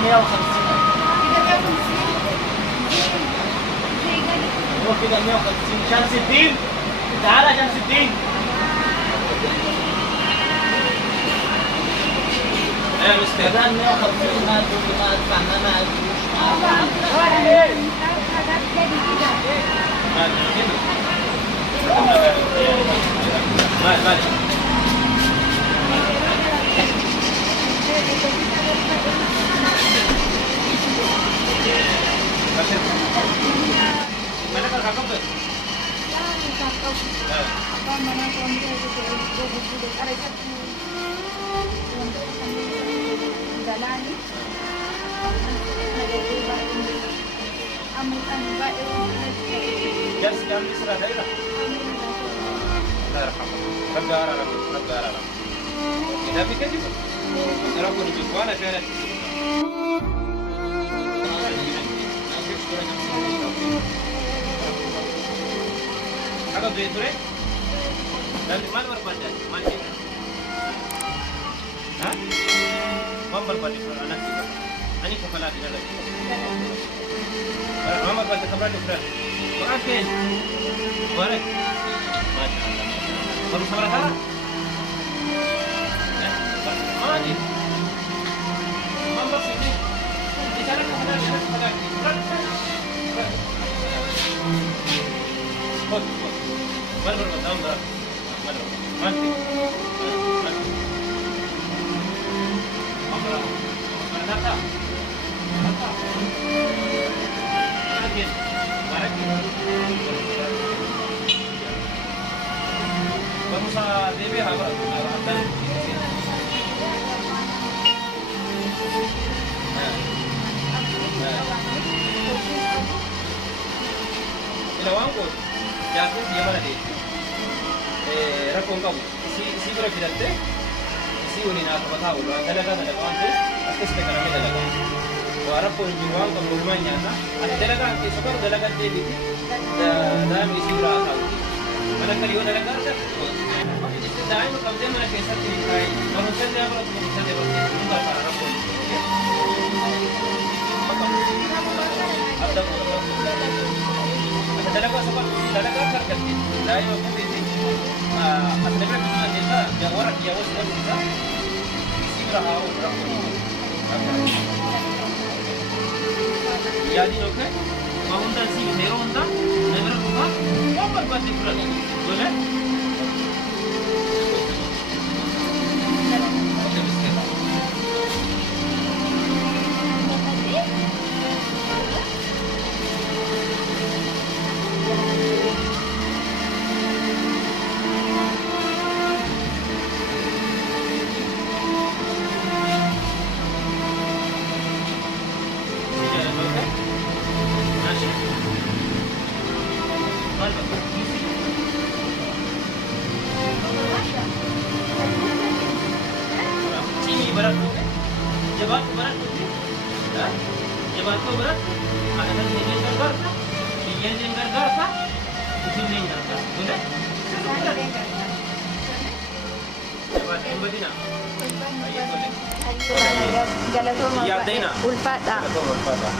150. هو كده 150. شمس الدين تعالى يا شمس الدين. ايه يا مستر؟ ده 150 ما دفعنا ما ادوش. Mana kalau kakak tuh? Apa mana suami saya itu ada satu untuk jalan amukan baik jas dan Isra daerah negara kita pikir juga orang pun itu mana cara agak duit tuh dan mana berpanjang mana hah mau berpanjang anak juga ani kepala tidak lagi Muhammad baca kepala juga oke boleh masya Allah baru sama rata maju Muhammad sini bicara kepala baru tahun berapa mati Nata lagi barang baru sa dewi habar akan ilawang ko jatuh dia mana deh rakon kamu si berapa tidak si uni nak apa tahu lo ada kan tu atas sekarang ada kan orang pun jual kamu rumahnya na ada kan si sokor ada kan dia di dalam isi berapa tahu mana kali ada kan tak dah itu kamu dia mana kisah cerita kamu saja berapa kamu saja berapa itu apa pun ada dalam apa dalam kan kerja dah itu pun ini asal berapa kita yang orang dia harus kita isi berapa jadi oke mau anda sih zero anda never buka mau berbuat di bulan ini boleh berat jebat berat jebat berat ada yang gargar yang gargar itu yang gargar boleh jebat betina ayo boleh ya dena ulfata ulfata